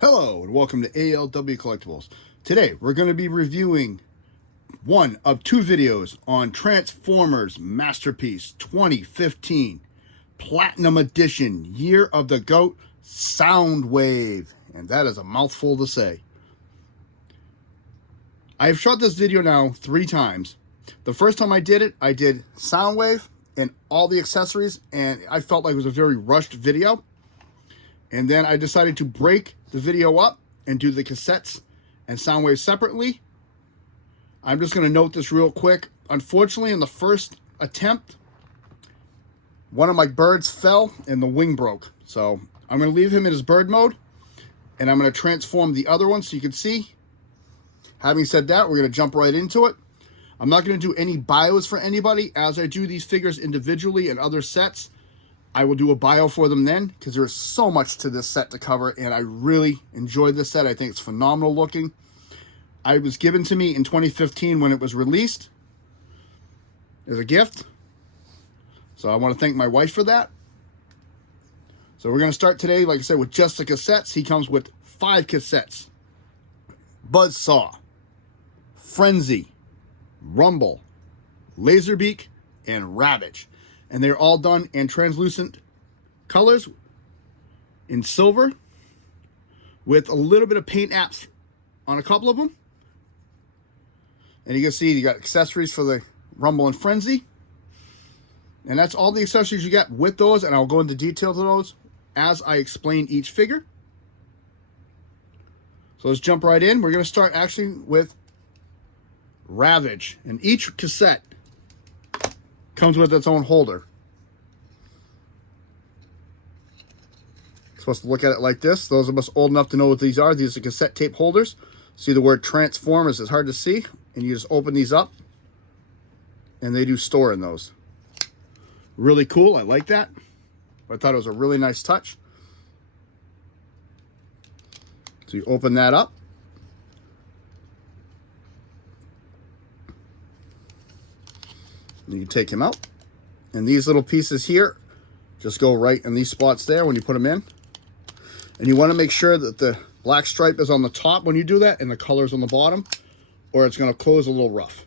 Hello and welcome to ALW Collectibles. Today we're going to be reviewing one of two videos on Transformers Masterpiece 2015 Platinum Edition Year of the Goat Soundwave. And that is a mouthful to say. I've shot this video now 3 times. The first time I did it, I did Soundwave and all the accessories, and I felt like it was a very rushed video. And then I decided to break the video up and do the cassettes and Soundwave separately. I'm just going to note this real quick. Unfortunately, in the first attempt, one of my birds fell and the wing broke. So I'm going to leave him in his bird mode, and I'm going to transform the other one so you can see. Having said that, we're going to jump right into it. I'm not going to do any bios for anybody. As I do these figures individually and other sets, I will do a bio for them then, because there's so much to this set to cover, and I really enjoyed this set. I think it's phenomenal looking. It was given to me in 2015 when it was released as a gift. So I want to thank my wife for that. So we're going to start today, like I said, with just the cassettes. He comes with 5 cassettes. Buzzsaw, Frenzy, Rumble, Laserbeak, and Ravage. And they're all done in translucent colors in silver with a little bit of paint apps on a couple of them. And you can see you got accessories for the Rumble and Frenzy. And that's all the accessories you get with those, and I'll go into details of those as I explain each figure. So let's jump right in. We're going to start actually with Ravage. And each cassette comes with its own holder. Supposed to look at it like this. Those of us old enough to know what these are. These are cassette tape holders. See the word Transformers is hard to see, and you just open these up and they do store in those. Really cool. I like that. I thought it was a really nice touch. So you open that up. You take him out, and these little pieces here just go right in these spots there when you put them in. And you want to make sure that the black stripe is on the top when you do that and the color's on the bottom, or it's going to close a little rough.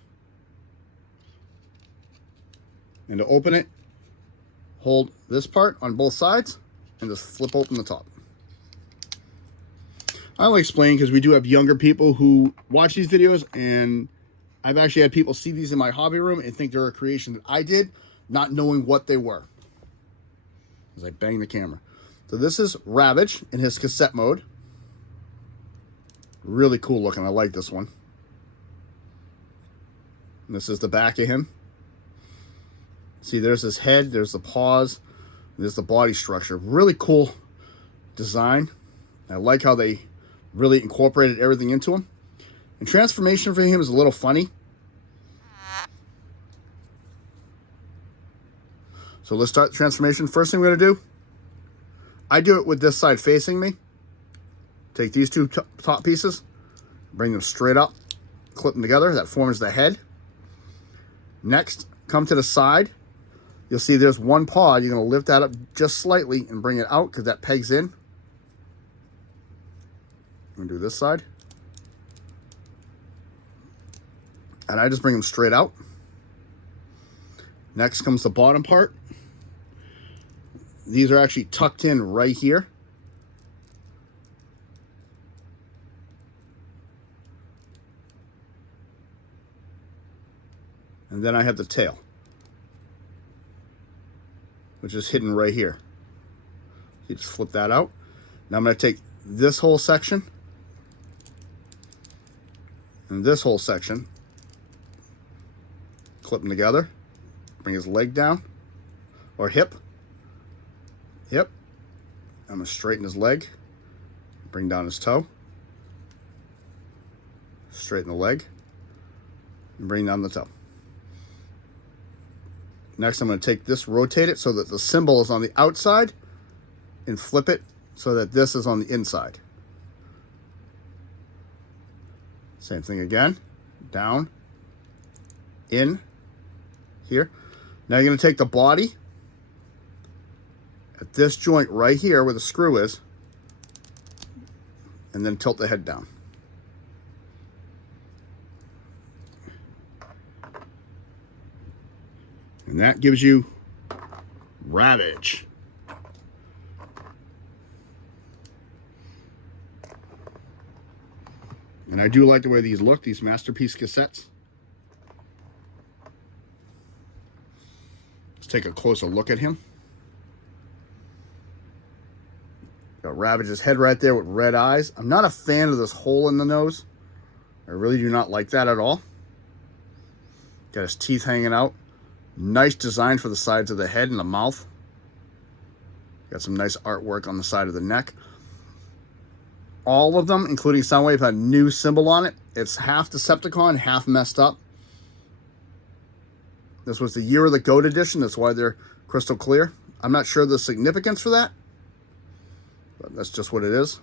And to open it, hold this part on both sides and just flip open the top. I'll explain because we do have younger people who watch these videos, and I've actually had people see these in my hobby room and think they're a creation that I did, not knowing what they were. As I bang the camera. So this is Ravage in his cassette mode. Really cool looking. I like this one. And this is the back of him. See, there's his head, there's the paws, there's the body structure. Really cool design. I like how they really incorporated everything into him. And transformation for him is a little funny. So let's start the transformation. First thing we're going to do, I do it with this side facing me. Take these two top pieces, bring them straight up, clip them together. That forms the head. Next, come to the side. You'll see there's one paw. You're going to lift that up just slightly and bring it out because that pegs in. I'm going to do this side. And I just bring them straight out. Next comes the bottom part. These are actually tucked in right here. And then I have the tail, which is hidden right here. You just flip that out. Now I'm going to take this whole section and this whole section, clip them together, bring his leg down, or hip. Yep. I'm going to straighten his leg, bring down his toe, straighten the leg, and bring down the toe. Next, I'm going to take this, rotate it so that the symbol is on the outside, and flip it so that this is on the inside. Same thing again. Down, in, here. Now you're going to take the body at this joint right here where the screw is, and then tilt the head down. And that gives you Ravage. And I do like the way these look, these Masterpiece cassettes. Let's take a closer look at him. Got Ravage's head right there with red eyes. I'm not a fan of this hole in the nose. I really do not like that at all. Got his teeth hanging out. Nice design for the sides of the head and the mouth. Got some nice artwork on the side of the neck. All of them, including Soundwave, had a new symbol on it. It's half Decepticon, half messed up. This was the year of the Goat edition. That's why they're crystal clear. I'm not sure the significance for that, but that's just what it is.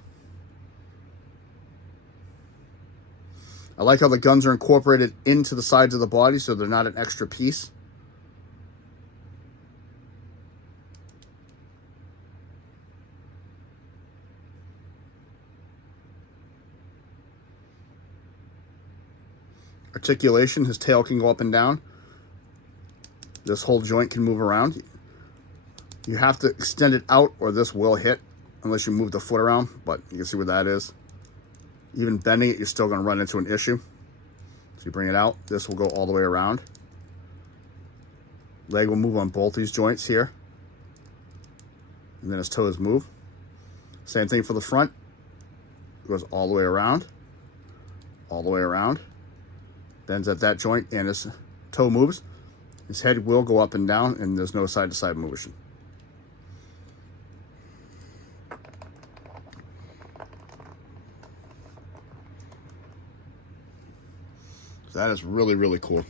I like how the guns are incorporated into the sides of the body so they're not an extra piece. Articulation, his tail can go up and down. This whole joint can move around. You have to extend it out or this will hit unless you move the foot around, but you can see where that is. Even bending it, you're still going to run into an issue. So you bring it out, this will go all the way around. Leg will move on both these joints here. And then his toes move. Same thing for the front. It goes all the way around. All the way around. Bends at that joint and his toe moves. His head will go up and down and there's no side-to-side motion. So that is really, really cool.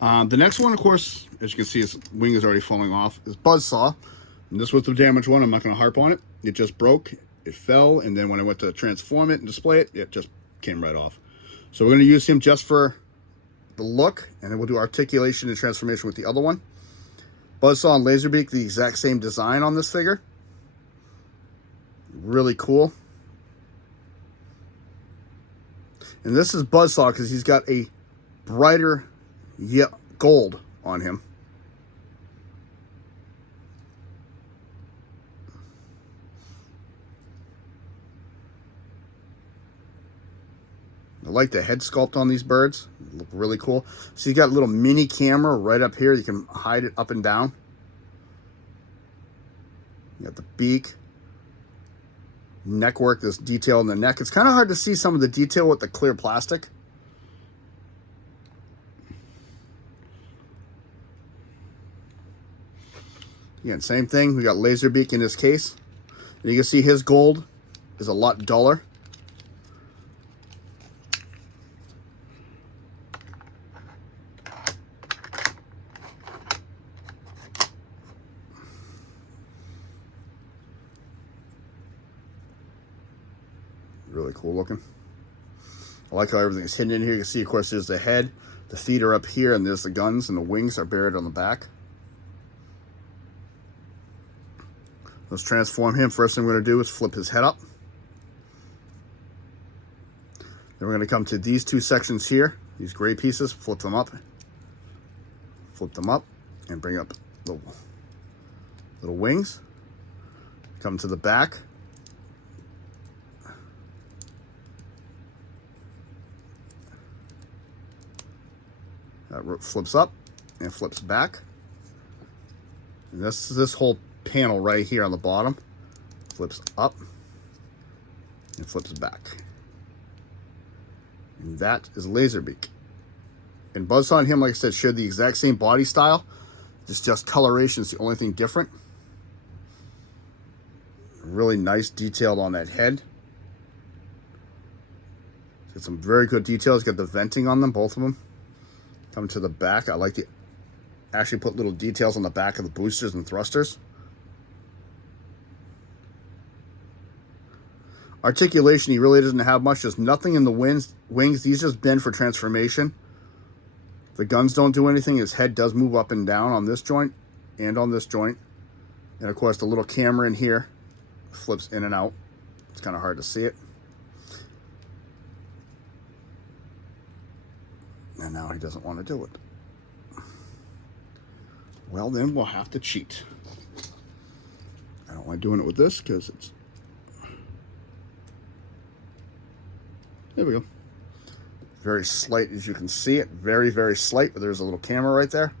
The next one, of course, as you can see, his wing is already falling off, is Buzzsaw. And this was the damaged one. I'm not going to harp on it. It just broke. It fell. And then when I went to transform it and display it, it just came right off. So we're going to use him just for the look, and then we'll do articulation and transformation with the other one. Buzzsaw and Laserbeak, the exact same design on this figure. Really cool. And this is Buzzsaw because he's got a brighter gold on him. I like the head sculpt on these birds. They look really cool. So you got a little mini camera right up here. You can hide it up and down. You got the beak. Neck work, this detail in the neck. It's kind of hard to see some of the detail with the clear plastic. Again, same thing. We got Laserbeak in his case. And you can see his gold is a lot duller. Really cool looking. I like how everything is hidden in here. You can see, of course, there's the head. The feet are up here, and there's the guns, and the wings are buried on the back. Let's transform him. First thing we're going to do is flip his head up. Then we're going to come to these two sections here. These gray pieces, flip them up. Flip them up, and bring up the little wings. Come to the back. That flips up and flips back. And this whole panel right here on the bottom flips up and flips back. And that is Laserbeak. And Buzzsaw and him, like I said, share the exact same body style. Just coloration is the only thing different. Really nice detailed on that head. Got some very good details. Got the venting on them, both of them. Come to the back. I like to actually put little details on the back of the boosters and thrusters. Articulation, he really doesn't have much. There's nothing in the wings. These just bend for transformation. The guns don't do anything. His head does move up and down on this joint and on this joint. And of course the little camera in here flips in and out It's kind of hard to see it. And now he doesn't want to do it. Well, then we'll have to cheat. I don't like doing it with this because it's... There we go. Very slight, as you can see it. Very, very slight, but there's a little camera right there.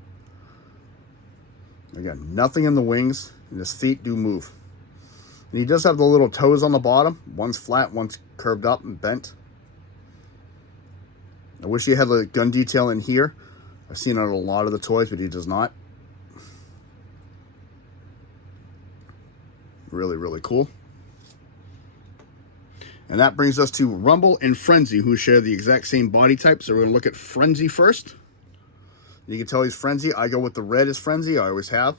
Again, nothing in the wings, and his feet do move. And he does have the little toes on the bottom. One's flat, one's curved up and bent. I wish he had a gun detail in here. I've seen it on a lot of the toys, but he does not. Really, really cool. And that brings us to Rumble and Frenzy, who share the exact same body type. So we're going to look at Frenzy first. You can tell he's Frenzy. I go with the red as Frenzy. I always have.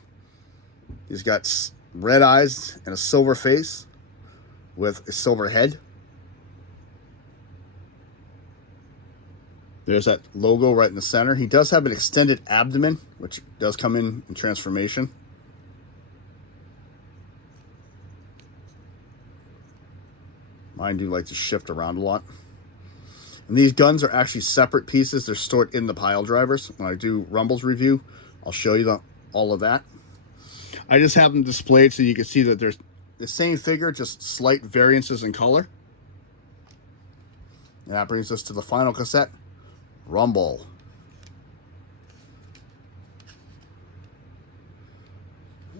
He's got red eyes and a silver face with a silver head. There's that logo right in the center. He does have an extended abdomen, which does come in transformation. Mine do like to shift around a lot. And these guns are actually separate pieces. They're stored in the pile drivers. When I do Rumble's review, I'll show you all of that. I just have them displayed so you can see that there's the same figure, just slight variances in color. And that brings us to the final cassette, Rumble.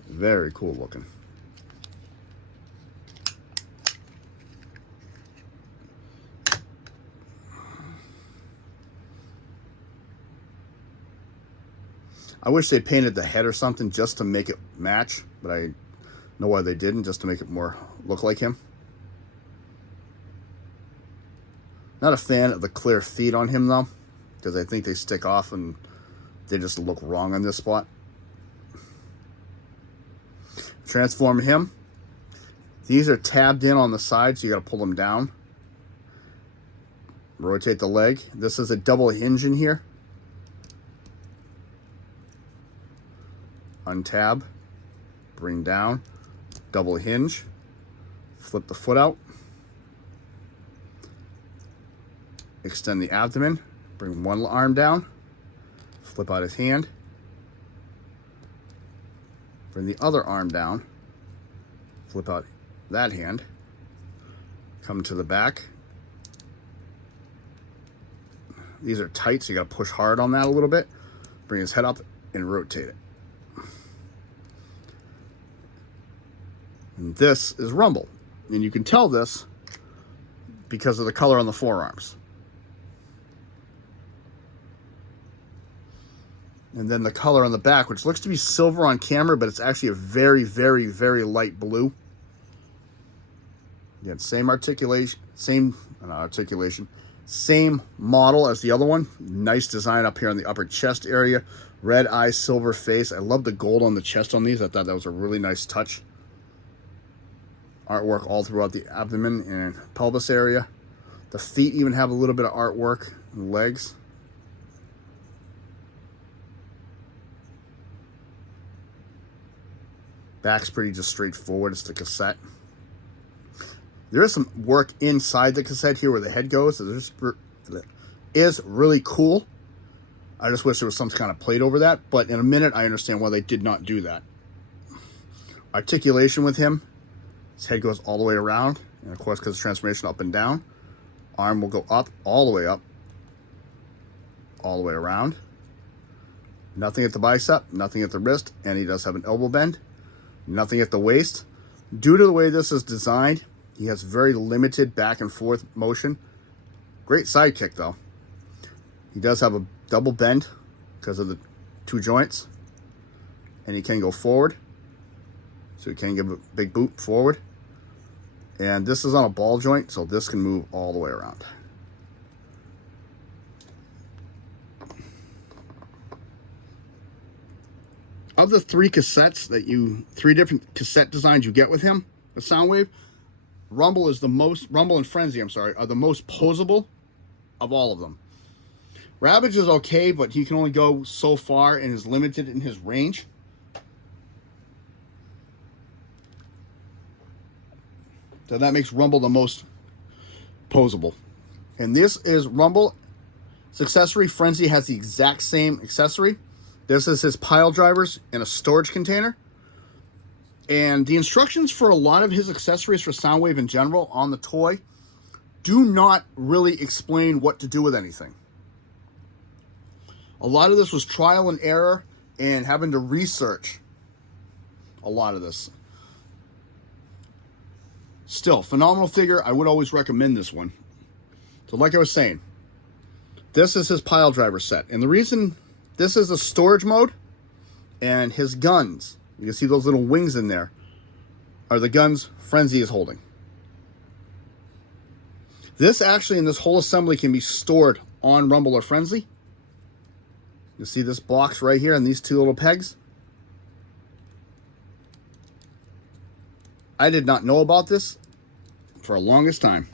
Very cool looking. I wish they painted the head or something just to make it match, but I know why they didn't, just to make it more look like him. Not a fan of the clear feet on him though, because I think they stick off and they just look wrong on this spot. Transform him. These are tabbed in on the side, so you got to pull them down. Rotate the leg. This is a double hinge in here. Untab, bring down, double hinge, flip the foot out, extend the abdomen, bring one arm down, flip out his hand, bring the other arm down, flip out that hand, come to the back. These are tight, so you got to push hard on that a little bit. Bring his head up and rotate it. And this is Rumble. And you can tell this because of the color on the forearms. And then the color on the back, which looks to be silver on camera, but it's actually a very, very, very light blue. Again, same articulation, same model as the other one. Nice design up here on the upper chest area. Red eye, silver face. I love the gold on the chest on these. I thought that was a really nice touch. Artwork all throughout the abdomen and pelvis area. The feet even have a little bit of artwork. And legs. Back's pretty just straightforward. It's the cassette. There is some work inside the cassette here where the head goes. So this is really cool. I just wish there was some kind of plate over that. But in a minute, I understand why they did not do that. Articulation with him. His head goes all the way around. And of course, because of transformation up and down. Arm will go up, all the way up. All the way around. Nothing at the bicep, nothing at the wrist. And he does have an elbow bend. Nothing at the waist. Due to the way this is designed, he has very limited back and forth motion. Great side kick though. He does have a double bend because of the two joints. And he can go forward. So he can give a big boot forward. And this is on a ball joint, so this can move all the way around. Of the three cassettes three different cassette designs you get with him, the Soundwave, Rumble and Frenzy, are the most posable of all of them. Ravage is okay, but he can only go so far and is limited in his range. So that makes Rumble the most posable. And this is Rumble's accessory. Frenzy has the exact same accessory. This is his pile drivers in a storage container. And the instructions for a lot of his accessories for Soundwave in general on the toy do not really explain what to do with anything. A lot of this was trial and error and having to research a lot of this. Still, phenomenal figure. I would always recommend this one. So like I was saying, this is his pile driver set. And the reason this is a storage mode, and his guns, you can see those little wings in there, are the guns Frenzy is holding. This actually, in this whole assembly, can be stored on Rumble or Frenzy. You see this box right here and these two little pegs. I did not know about this for the longest time.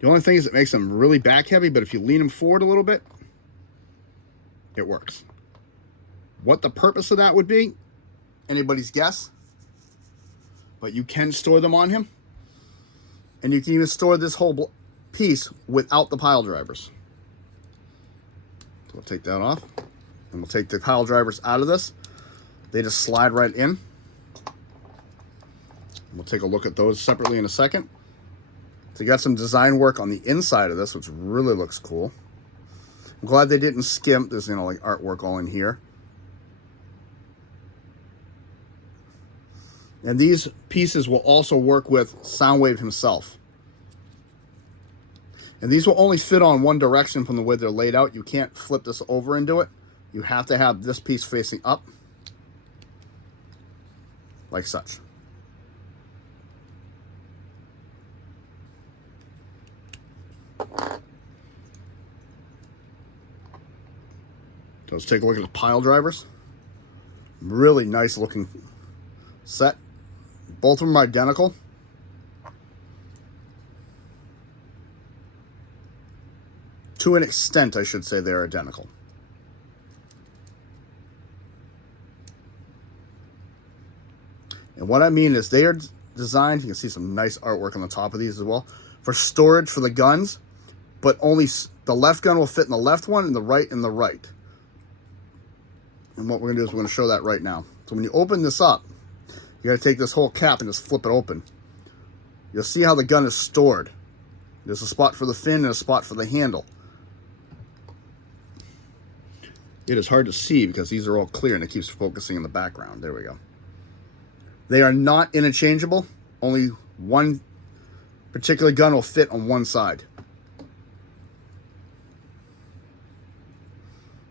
The only thing is it makes them really back heavy, but if you lean them forward a little bit, it works. What the purpose of that would be, anybody's guess. But you can store them on him. And you can even store this whole piece without the pile drivers. So we'll take that off. And we'll take the pile drivers out of this. They just slide right in. We'll take a look at those separately in a second. So you got some design work on the inside of this, which really looks cool. I'm glad they didn't skimp. There's, you know, like artwork all in here. And these pieces will also work with Soundwave himself. And these will only fit on one direction from the way they're laid out. You can't flip this over and do it. You have to have this piece facing up, like such. So let's take a look at the pile drivers. Really nice looking set. Both of them are identical. To an extent, I should say they're identical. And what I mean is they are designed, you can see some nice artwork on the top of these as well, for storage for the guns, but only the left gun will fit in the left one and the right in the right. And what we're going to do is we're going to show that right now. So when you open this up, you got to take this whole cap and just flip it open. You'll see how the gun is stored. There's a spot for the fin and a spot for the handle. It is hard to see because these are all clear and it keeps focusing in the background. There we go. They are not interchangeable. Only one particular gun will fit on one side.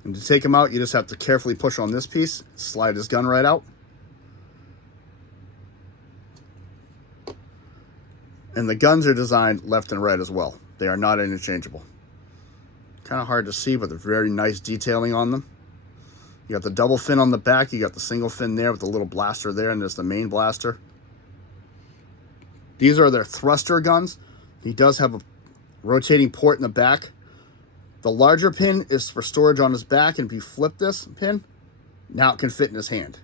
And to take him out, you just have to carefully push on this piece, slide his gun right out. And the guns are designed left and right as well. They are not interchangeable. Kind of hard to see, but they're very nice detailing on them. You got the double fin on the back, you got the single fin there with the little blaster there, and there's the main blaster. These are their thruster guns. He does have a rotating port in the back. The larger pin is for storage on his back, and if you flip this pin, now it can fit in his hand.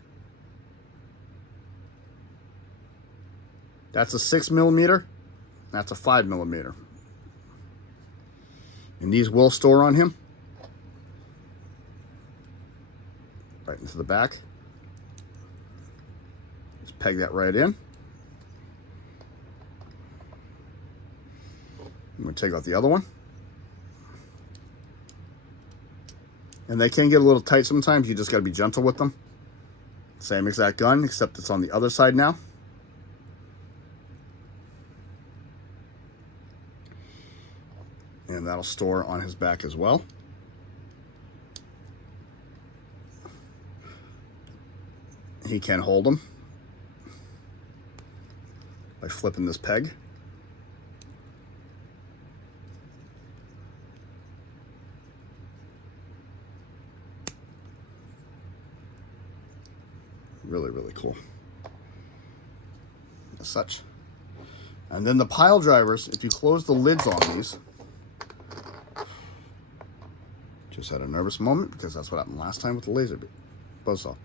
That's a 6mm. That's a 5mm. And these will store on him. Right into the back. Just peg that right in. I'm going to take out the other one. And they can get a little tight sometimes. You just got to be gentle with them. Same exact gun, except it's on the other side now. And that'll store on his back as well. He can hold them by flipping this peg. Really, really cool. As such. And then the pile drivers, if you close the lids on these, just had a nervous moment because that's what happened last time with the laser buzzsaw.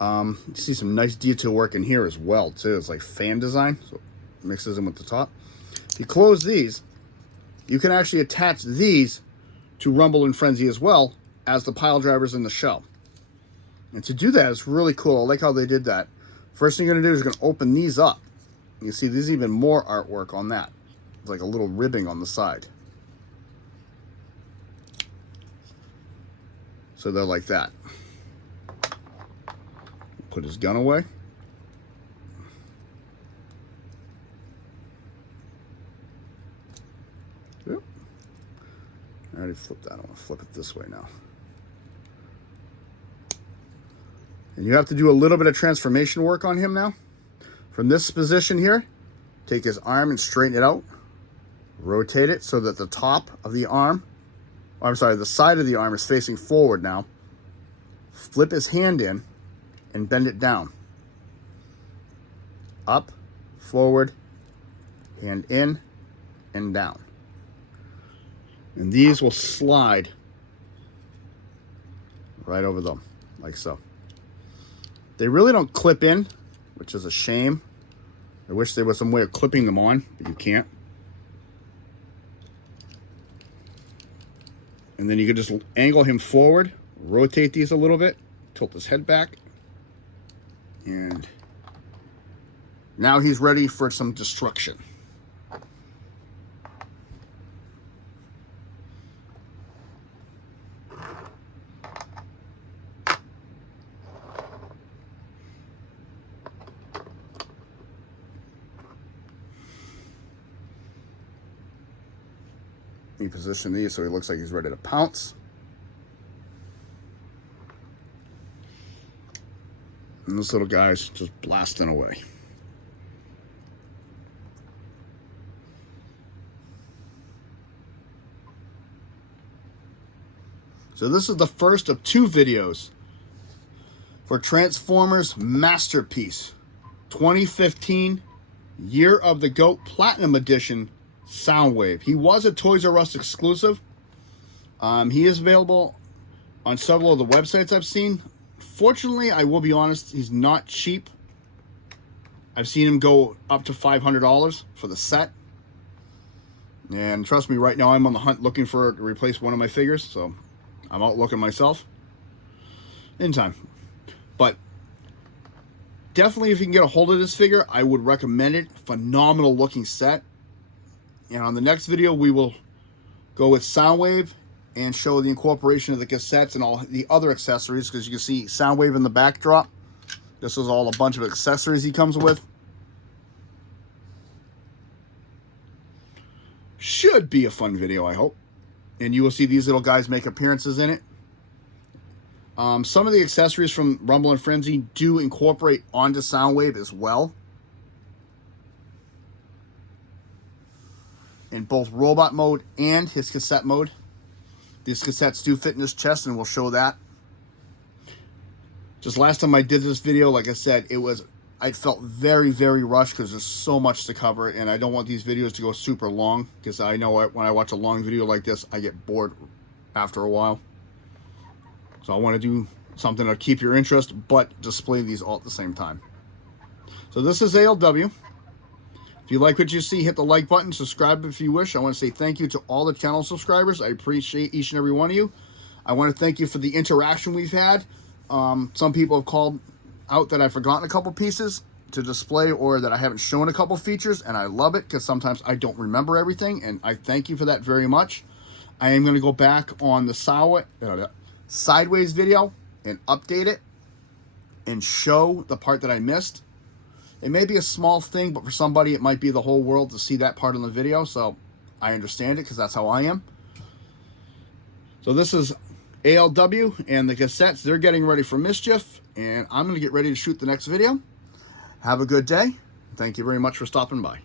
You see some nice detail work in here as well too. It's like fan design. So mixes in with the top. If you close these, you can actually attach these to Rumble and Frenzy as well as the pile drivers in the shell. And to do that, it's really cool. I like how they did that. First thing you're gonna do is you're gonna open these up. You see there's even more artwork on that. It's like a little ribbing on the side. So they're like that. Put his gun away. Yep. I already flipped that. I want to flip it this way now. And you have to do a little bit of transformation work on him now. From this position here, take his arm and straighten it out. Rotate it so that the top of the arm, I'm sorry, the side of the arm is facing forward now. Flip his hand in and bend it down. Up, forward, hand in, and down. And these will slide right over them, like so. They really don't clip in, which is a shame. I wish there was some way of clipping them on, but you can't. And then you could just angle him forward, rotate these a little bit, tilt his head back, and now he's ready for some destruction. You position these so he looks like he's ready to pounce. And this little guy's just blasting away. So this is the first of 2 videos for Transformers Masterpiece 2015 Year of the Goat Platinum Edition Soundwave. He was a Toys R Us exclusive. He is available on several of the websites I've seen. Fortunately, I will be honest, he's not cheap. I've seen him go up to $500 for the set. And trust me, right now I'm on the hunt looking to replace one of my figures, so I'm out looking myself in time. But definitely if you can get a hold of this figure, I would recommend it. Phenomenal looking set. And on the next video, we will go with Soundwave and show the incorporation of the cassettes and all the other accessories, because you can see Soundwave in the backdrop. This is all a bunch of accessories he comes with. Should be a fun video, I hope. And you will see these little guys make appearances in it. Some of the accessories from Rumble and Frenzy do incorporate onto Soundwave as well. In both robot mode and his cassette mode. These cassettes do fit in his chest, and we'll show that. Just last time I did this video, like I said, I felt very, very rushed because there's so much to cover, and I don't want these videos to go super long, because I know when I watch a long video like this, I get bored after a while. So I want to do something to keep your interest, but display these all at the same time. So this is ALW. If you like what you see, hit the like button, subscribe if you wish. I want to say thank you to all the channel subscribers. I appreciate each and every one of you. I want to thank you for the interaction we've had. Some people have called out that I've forgotten a couple pieces to display, or that I haven't shown a couple features, and I love it because sometimes I don't remember everything, and I thank you for that very much. I am going to go back on the Sideways video and update it and show the part that I missed. It may be a small thing, but for somebody it might be the whole world to see that part in the video, so I understand it because that's how I am. So this is ALW and the cassettes. They're getting ready for mischief, and I'm going to get ready to shoot the next video. Have a good day. Thank you very much for stopping by.